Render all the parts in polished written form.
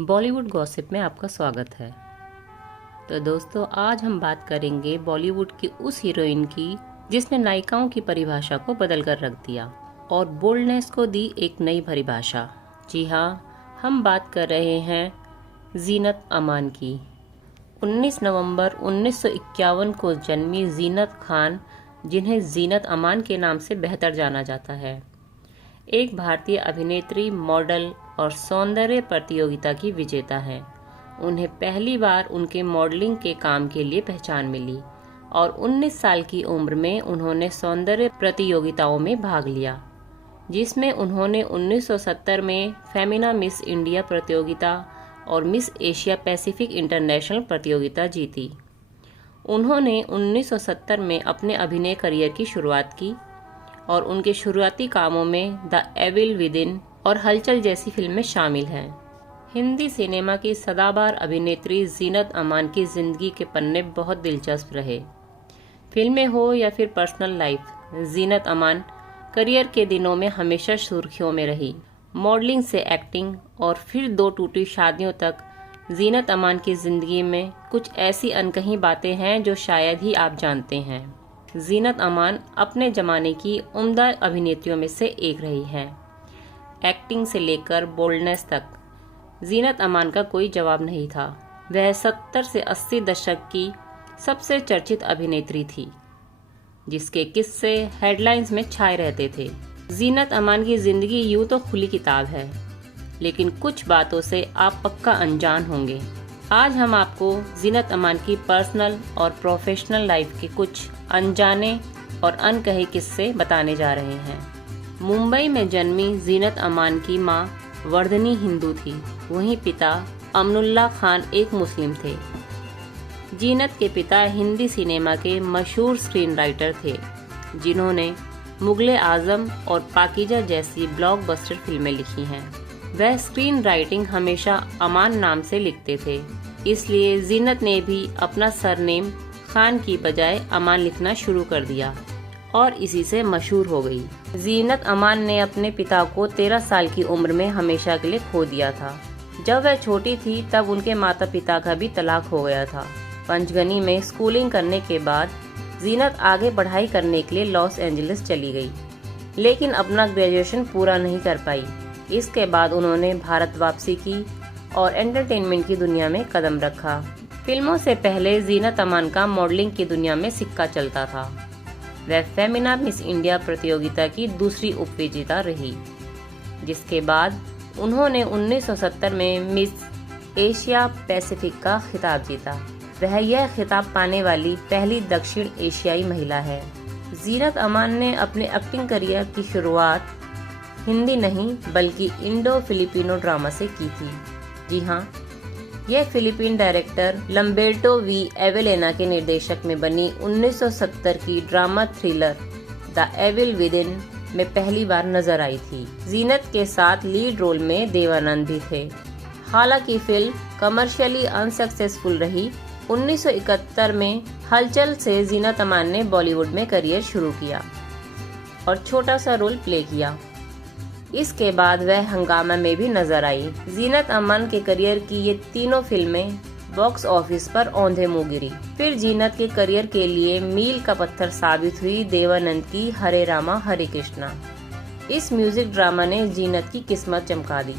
Bollywood gossip में आपका स्वागत है। तो दोस्तों, आज हम बात करेंगे बॉलीवुड की उस हीरोइन की जिसने नायिकाओं की परिभाषा को बदल कर रख दिया और बोल्डनेस को दी एक नई परिभाषा। जी हाँ, हम बात कर रहे हैं जीनत अमान की। 19 नवंबर 1951 को जन्मी जीनत खान, जिन्हें जीनत अमान के नाम से बेहतर जाना जाता है, एक भारतीय अभिनेत्री, मॉडल और सौंदर्य प्रतियोगिता की विजेता हैं। उन्हें पहली बार उनके मॉडलिंग के काम के लिए पहचान मिली और 19 साल की उम्र में उन्होंने सौंदर्य प्रतियोगिताओं में भाग लिया, जिसमें उन्होंने 1970 में फेमिना मिस इंडिया प्रतियोगिता और मिस एशिया पैसिफिक इंटरनेशनल प्रतियोगिता जीती। उन्होंने 1970 में अपने अभिनय करियर की शुरुआत की और उनके शुरुआती कामों में द एविल विदिन और हलचल जैसी फिल्में शामिल हैं। हिंदी सिनेमा की सदाबहार अभिनेत्री जीनत अमान की जिंदगी के पन्ने बहुत दिलचस्प रहे। फिल्में हो या फिर personal life, Zeenat Aman career के दिनों में हमेशा सुर्खियों में रही। मॉडलिंग से एक्टिंग और फिर 2 टूटी शादियों तक, जीनत अमान की जिंदगी में कुछ ऐसी अनकही बातें हैं जो शायद ही आप जानते हैं। जीनत अमान अपने जमाने की उम्दा अभिनेत्रियों में से एक रही हैं। एक्टिंग से लेकर बोल्डनेस तक जीनत अमान का कोई जवाब नहीं था। वह 70 से 80 दशक की सबसे चर्चित अभिनेत्री थी, जिसके किस्से हेडलाइंस में छाए रहते थे। जीनत अमान की जिंदगी यूं तो खुली किताब है, लेकिन कुछ बातों से आप पक्का अनजान होंगे। आज हम आपको जीनत अमान की पर्सनल और प्रोफेशनल लाइफ के कुछ अनजाने और अनकहे किस्से बताने जा रहे हैं। मुंबई में जन्मी जीनत अमान की मां वर्धनी हिंदू थी, वहीं पिता अमनुल्लाह खान एक मुस्लिम थे। जीनत के पिता हिंदी सिनेमा के मशहूर स्क्रीन राइटर थे, जिन्होंने मुगले आजम और पाकीजा जैसी ब्लॉकबस्टर फिल्में लिखी हैं। वह स्क्रीन राइटिंग हमेशा अमान नाम से लिखते थे, इसलिए जीनत ने भी अपना सरनेम खान की बजाय अमान लिखना शुरू कर दिया और इसी से मशहूर हो गई। जीनत अमान ने अपने पिता को 13 साल की उम्र में हमेशा के लिए खो दिया था। जब वह छोटी थी तब उनके माता पिता का भी तलाक हो गया था। पंचगनी में स्कूलिंग करने के बाद जीनत आगे पढ़ाई करने के लिए लॉस एंजलिस चली गई, लेकिन अपना ग्रेजुएशन पूरा नहीं कर पाई। इसके बाद उन्होंने भारत वापसी की और एंटरटेनमेंट की दुनिया में कदम रखा। फिल्मों से पहले जीनत अमान का मॉडलिंग की दुनिया में सिक्का चलता था। वह फेमिना मिस इंडिया प्रतियोगिता की दूसरी उपविजेता रही, जिसके बाद उन्होंने 1970 में मिस एशिया पैसिफिक का खिताब जीता। वह यह खिताब पाने वाली पहली दक्षिण एशियाई महिला है। जीनत अमान ने अपने एक्टिंग करियर की शुरुआत हिंदी नहीं बल्कि इंडो फिलिपिनो ड्रामा से की थी। जी हाँ, यह Philippine director Lamberto V Avellana के निर्देशक में बनी 1970 की drama thriller The Evil Within में पहली बार नजर आई थी। जीनत के साथ लीड रोल में देवानंद भी थे। हालांकि फिल्म कमर्शियली अनसक्सेसफुल रही। 1971 में हलचल से जीनत अमान ने बॉलीवुड में करियर शुरू किया और छोटा सा रोल प्ले किया। इसके बाद वह हंगामा में भी नजर आई। जीनत अमान के करियर की ये तीनों फिल्में बॉक्स ऑफिस पर औंधे मुंह गिरी। फिर जीनत के करियर के लिए मील का पत्थर साबित हुई देवानंद की हरे रामा हरे कृष्णा। इस म्यूजिक ड्रामा ने जीनत की किस्मत चमका दी।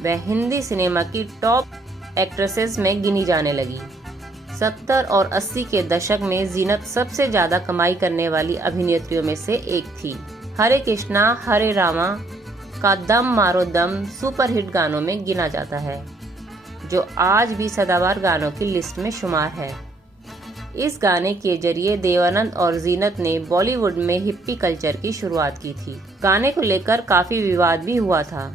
वह हिंदी सिनेमा की टॉप एक्ट्रेसेस में गिनी जाने लगी। 70 और 80 के दशक में जीनत सबसे ज्यादा कमाई करने वाली अभिनेत्रियों में से एक थी। हरे कृष्णा हरे रामा का दम मारो दम सुपरहिट गानों में गिना जाता है, जो आज भी सदाबहार गानों की लिस्ट में शुमार है। इस गाने के जरिए देवानंद और जीनत ने बॉलीवुड में हिप्पी कल्चर की शुरुआत की थी। गाने को लेकर काफी विवाद भी हुआ था।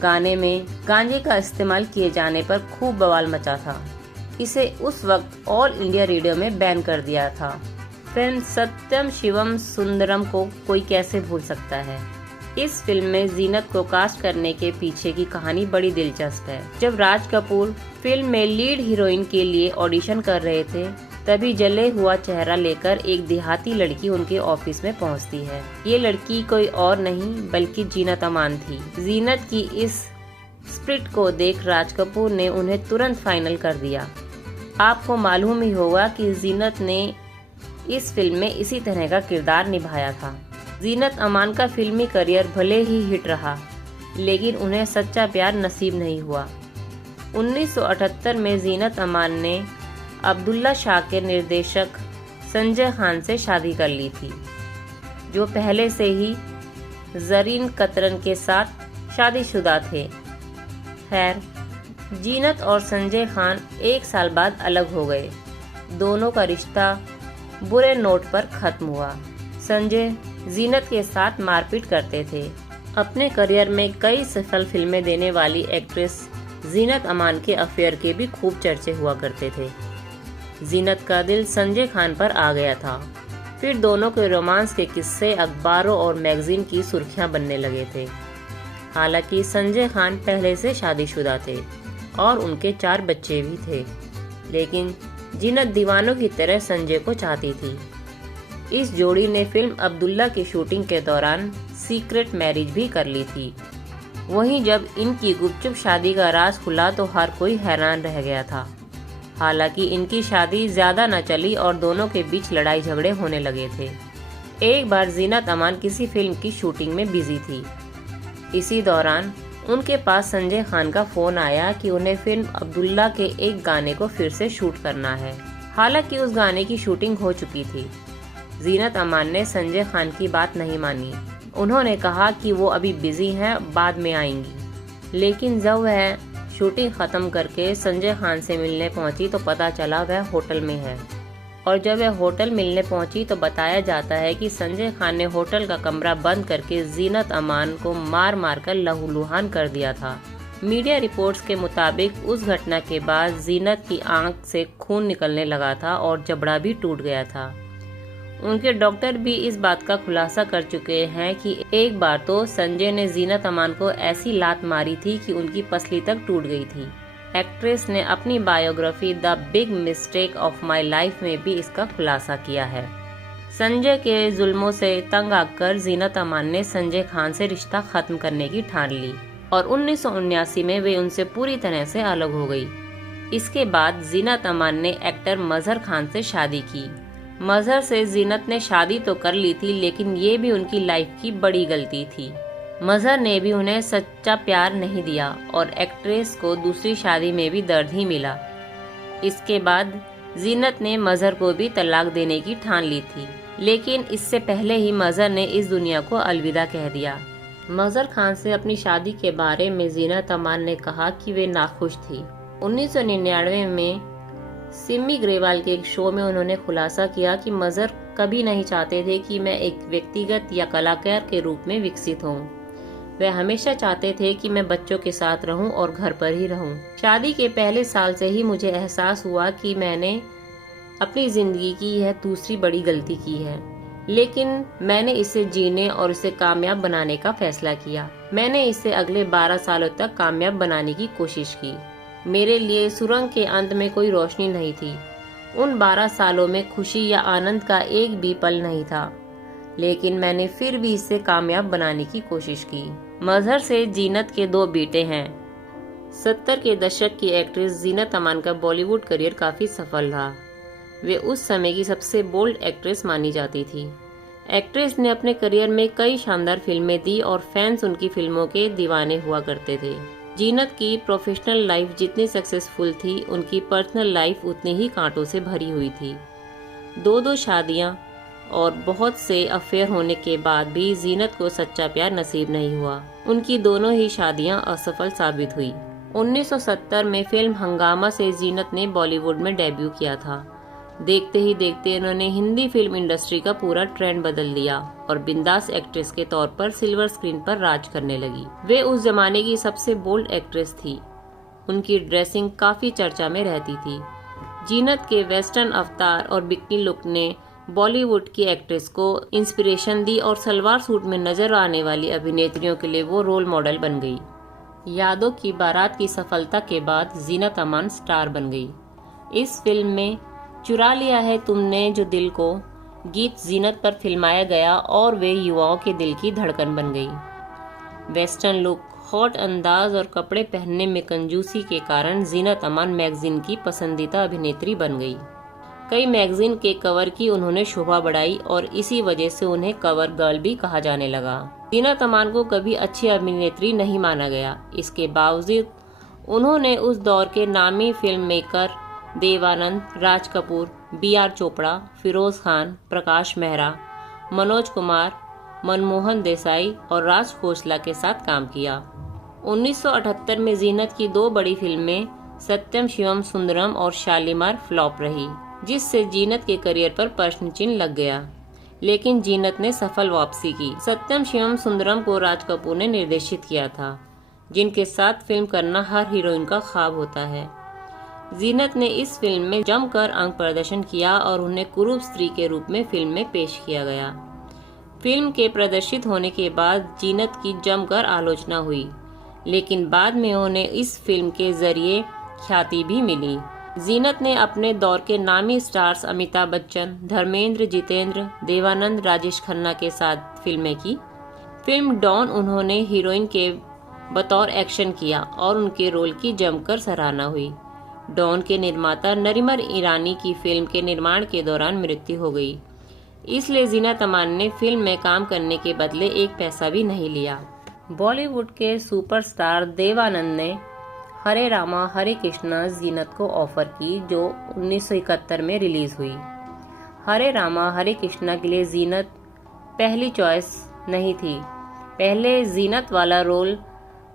गाने में गांजे का इस्तेमाल किए जाने पर खूब बवाल मचा था। इसे उस वक्त ऑल इंडिया रेडियो में बैन कर दिया था। फिल्म सत्यम शिवम सुंदरम को कोई कैसे भूल सकता है। इस फिल्म में जीनत को कास्ट करने के पीछे की कहानी बड़ी दिलचस्प है। जब राज कपूर फिल्म में लीड हीरोइन के लिए ऑडिशन कर रहे थे, तभी जले हुआ चेहरा लेकर एक देहाती लड़की उनके ऑफिस में पहुंचती है। ये लड़की कोई और नहीं बल्कि जीनत अमान थी। जीनत की इस स्प्रिट को देख राज कपूर ने उन्हें तुरंत फाइनल कर दिया। आपको मालूम ही होगा कि जीनत ने इस फिल्म में इसी तरह का किरदार निभाया था। जीनत अमान का फिल्मी करियर भले ही हिट रहा, लेकिन उन्हें सच्चा प्यार नसीब नहीं हुआ। 1978 में जीनत अमान ने अब्दुल्ला शाह के निर्देशक संजय खान से शादी कर ली थी, जो पहले से ही जरीन कतरन के साथ शादीशुदा थे। खैर, जीनत और संजय खान 1 साल बाद अलग हो गए। दोनों का रिश्ता बुरे नोट पर खत्म हुआ। संजय जीनत के साथ मारपीट करते थे। अपने करियर में कई सफल फिल्में देने वाली एक्ट्रेस जीनत अमान के अफेयर के भी खूब चर्चे हुआ करते थे। जीनत का दिल संजय खान पर आ गया था। फिर दोनों के रोमांस के किस्से अखबारों और मैगजीन की सुर्खियां बनने लगे थे। हालांकि संजय खान पहले से शादीशुदा थे और उनके 4 बच्चे भी थे, लेकिन जीनत दीवानों की तरह संजय को चाहती थी। इस जोड़ी ने फिल्म अब्दुल्ला की शूटिंग के दौरान सीक्रेट मैरिज भी कर ली थी। वहीं जब इनकी गुपचुप शादी का राज खुला तो हर कोई हैरान रह गया था। हालांकि इनकी शादी ज्यादा न चली और दोनों के बीच लड़ाई झगड़े होने लगे थे। एक बार जीनत अमान किसी फिल्म की शूटिंग में बिजी थी। इसी दौरान उनके पास संजय खान का फोन आया कि उन्हें फिल्म अब्दुल्ला के एक गाने को फिर से शूट करना है। हालांकि उस गाने की शूटिंग हो चुकी थी। जीनत अमान ने संजय खान की बात नहीं मानी। उन्होंने कहा कि वो अभी बिजी हैं, बाद में आएंगी। लेकिन जब वह शूटिंग खत्म करके संजय खान से मिलने पहुंची तो पता चला वह होटल में है। और जब वह होटल मिलने पहुंची तो बताया जाता है कि संजय खान ने होटल का कमरा बंद करके जीनत अमान को मार मार कर लहूलुहान कर दिया था। मीडिया रिपोर्ट्स के मुताबिक उस घटना के बाद जीनत की आंख से खून निकलने लगा था और जबड़ा भी टूट गया था। उनके डॉक्टर भी इस बात का खुलासा कर चुके हैं कि एक बार तो संजय ने जीनत अमान को ऐसी लात मारी थी कि उनकी पसली तक टूट गई थी। एक्ट्रेस ने अपनी biography the big mistake of my life में भी इसका खुलासा किया है। संजय के जुल्मों से तंग आकर जीनत अमान ने संजय खान से रिश्ता खत्म करने की ठान ली और 1979 में वे उनसे पूरी तरह से अलग हो गई। इसके बाद जीनत अमान ने एक्टर मजहर खान से शादी की। मजहर से जीनत ने शादी तो कर ली थी, लेकिन ये भी उनकी लाइफ की बड़ी गलती थी। मजहर ने भी उन्हें सच्चा प्यार नहीं दिया और एक्ट्रेस को दूसरी शादी में भी दर्द ही मिला। इसके बाद जीनत ने मजहर को भी तलाक देने की ठान ली थी, लेकिन इससे पहले ही मजहर ने इस दुनिया को अलविदा कह दिया। मजहर खान से अपनी शादी के बारे में जीनत अमान ने कहा कि वे नाखुश थी। 1999 में सिमी ग्रेवाल के एक शो में उन्होंने खुलासा किया कि मजहर कभी नहीं चाहते थे कि मैं एक व्यक्तिगत या कलाकार के रूप में विकसित हूँ। वह हमेशा चाहते थे कि मैं बच्चों के साथ रहूं और घर पर ही रहूं। शादी के पहले साल से ही मुझे एहसास हुआ कि मैंने अपनी जिंदगी की यह दूसरी बड़ी गलती की है, लेकिन मैंने इसे जीने और इसे कामयाब बनाने का फैसला किया। मैंने इसे अगले 12 सालों तक कामयाब बनाने की कोशिश की। मेरे लिए सुरंग के अंत में कोई रोशनी नहीं थी। उन 12 सालों में खुशी या आनंद का एक भी पल नहीं था, लेकिन मैंने फिर भी इसे कामयाब बनाने की कोशिश की। मजहर से जीनत के 2 बेटे हैं। 70 के दशक की एक्ट्रेस जीनत अमान का बॉलीवुड करियर काफी सफल रहा। वे उस समय की सबसे बोल्ड एक्ट्रेस मानी जाती थी। एक्ट्रेस ने अपने करियर में कई शानदार फिल्में दी और फैंस उनकी फिल्मों के दीवाने हुआ करते थे। जीनत की प्रोफेशनल लाइफ जितनी सक्सेसफुल थी, उनकी पर्सनल लाइफ उतनी ही कांटों से भरी हुई थी। 2 शादियां और बहुत से अफेयर होने के बाद भी जीनत को सच्चा प्यार नसीब नहीं हुआ। उनकी दोनों ही शादियां असफल साबित हुई। 1970 में फिल्म हंगामा से जीनत ने बॉलीवुड में डेब्यू किया था। देखते ही देखते उन्होंने हिंदी फिल्म इंडस्ट्री का पूरा ट्रेंड बदल दिया और बिंदास एक्ट्रेस के तौर पर सिल्वर स्क्रीन पर राज करने लगी। वे उस जमाने की सबसे बोल्ड एक्ट्रेस थी। उनकी ड्रेसिंग काफी चर्चा में रहती थी। जीनत के वेस्टर्न अवतार और बिकनी लुक ने बॉलीवुड की एक्ट्रेस को इंस्पिरेशन दी और सलवार सूट में नजर आने वाली अभिनेत्रियों के लिए वो रोल मॉडल बन गई। यादों की बारात की सफलता के बाद जीनत अमान स्टार बन गई। इस फिल्म में चुरा लिया है तुमने जो दिल को गीत जीनत पर फिल्माया गया और वे युवाओं के दिल की धड़कन बन गई। वेस्टर्न लुक, हॉट अंदाज और कपड़े पहनने में कंजूसी के कारण जीनत अमान मैगजीन की पसंदीदा अभिनेत्री बन गई। कई मैगजीन के कवर की उन्होंने शोभा बढ़ाई और इसी वजह से उन्हें कवर गर्ल भी कहा जाने लगा। जीनत अमान को कभी अच्छी अभिनेत्री नहीं माना गया। इसके बावजूद उन्होंने उस दौर के नामी film maker Devanand, Raj Kapoor, B.R. Chopra, Firoz Khan, Prakash Mehra, Manoj Kumar, Manmohan Desai और राज खोसला के साथ काम किया। 1978 में जीनत की 2 बड़ी फिल्में सत्यम शिवम सुंदरम और शालीमार फ्लॉप रही, जिससे जीनत के करियर पर प्रश्न चिन्ह लग गया। लेकिन जीनत ने सफल वापसी की। सत्यम शिवम सुंदरम को राज कपूर ने निर्देशित किया था, जिनके साथ फिल्म करना हर हीरोइन का ख्वाब होता है। जीनत ने इस फिल्म में जमकर अंग प्रदर्शन किया और उन्हें कुरूप स्त्री के रूप में फिल्म में पेश किया गया। फिल्म के प्रदर्शित होने के बाद जीनत की जमकर आलोचना हुई, लेकिन बाद में उन्हें इस फिल्म के जरिए ख्याति भी मिली। जीनत ने अपने दौर के नामी स्टार्स अमिताभ बच्चन, धर्मेंद्र, जितेंद्र, देवानंद, राजेश खन्ना के साथ फिल्में की। फिल्म डॉन उन्होंने हीरोइन के बतौर एक्शन किया और उनके रोल की जमकर सराहना हुई। डॉन के निर्माता नरीमन ईरानी की फिल्म के निर्माण के दौरान मृत्यु हो गई, इसलिए जीनत अमान ने फिल्म में काम करने के बदले एक पैसा भी नहीं लिया। बॉलीवुड के सुपरस्टार देवानंद ने हरे रामा हरे कृष्णा जीनत को ऑफर की, जो 1971 में रिलीज हुई। हरे रामा हरे कृष्णा के लिए जीनत पहली चॉइस नहीं थी। पहले जीनत वाला रोल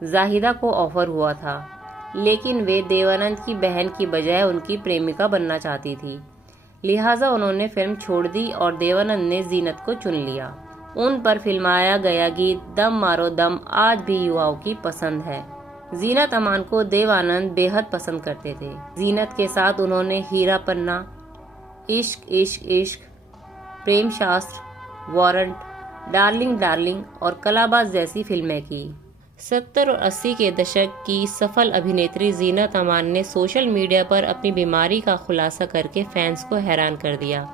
जाहिदा को ऑफर हुआ था, लेकिन वे देवानंद की बहन की बजाय उनकी प्रेमिका बनना चाहती थी। लिहाजा उन्होंने फिल्म छोड़ दी और देवानंद ने जीनत को चुन लिया। उन पर फिल्माया गया गीत दम मारो दम आज भी युवाओं की पसंद है। जीनत अमान को देवानंद बेहद पसंद करते थे। जीनत के साथ उन्होंने हीरा पन्ना, इश्क इश्क इश्क, प्रेम शास्त्र, वारंट, डार्लिंग डार्लिंग और कलाबाज जैसी फिल्में की। 70 और 80 के दशक की सफल अभिनेत्री जीनत अमान ने सोशल मीडिया पर अपनी बीमारी का खुलासा करके फैंस को हैरान कर दिया।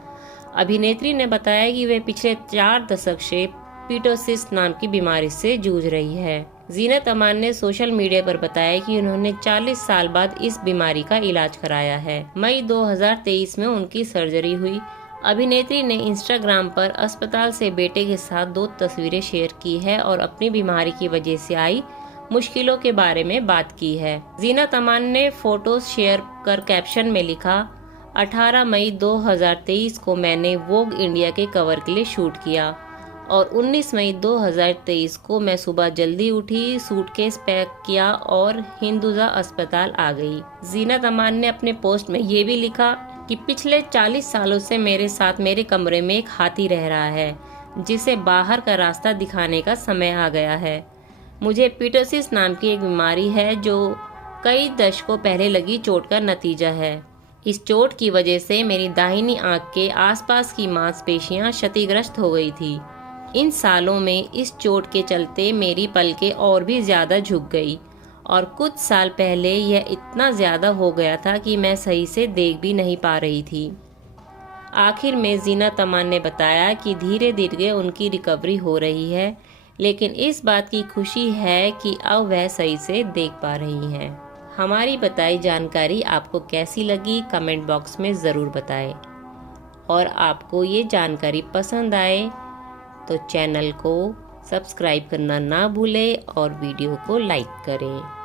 अभिनेत्री ने बताया कि वे पिछले 4 दशक से पिटोसिस नाम की बीमारी से जूझ रही है। जीनत अमान ने सोशल मीडिया पर बताया कि उन्होंने 40 साल बाद इस बीमारी का इलाज कराया है। मई 2023 में उनकी सर्जरी हुई। अभिनेत्री ने इंस्टाग्राम पर अस्पताल से बेटे के साथ 2 तस्वीरें शेयर की है और अपनी बीमारी की वजह से आई मुश्किलों के बारे में बात की है। जीनत अमान ने फोटोज शेयर कर कैप्शन में लिखा, 18 मई 2023 को मैंने वोग इंडिया के कवर के लिए शूट किया और 19 मई 2023 को मैं सुबह जल्दी उठी, सूटकेस पैक किया और हिंदुजा अस्पताल आ गई। जीनत अमान ने अपने पोस्ट में ये भी लिखा कि पिछले 40 सालों से मेरे साथ मेरे कमरे में एक हाथी रह रहा है, जिसे बाहर का रास्ता दिखाने का समय आ गया है। मुझे पिटोसिस नाम की एक बीमारी है जो कई दशकों पहले लगी चोट का नतीजा है। इस चोट की वजह से मेरी दाहिनी आंख के आसपास की मांसपेशियां क्षतिग्रस्त हो गई थी। इन सालों में इस चोट के चलते मेरी पलकें और भी ज्यादा झुक गई और कुछ साल पहले यह इतना ज्यादा हो गया था कि मैं सही से देख भी नहीं पा रही थी। आखिर में जीनत अमान ने बताया कि धीरे धीरे उनकी रिकवरी हो रही है, लेकिन इस बात की खुशी है कि अब वह सही से देख पा रही हैं। हमारी बताई जानकारी आपको कैसी लगी कमेंट बॉक्स में ज़रूर बताएं और आपको ये जानकारी पसंद आए तो चैनल को सब्सक्राइब करना ना भूलें और वीडियो को लाइक करें।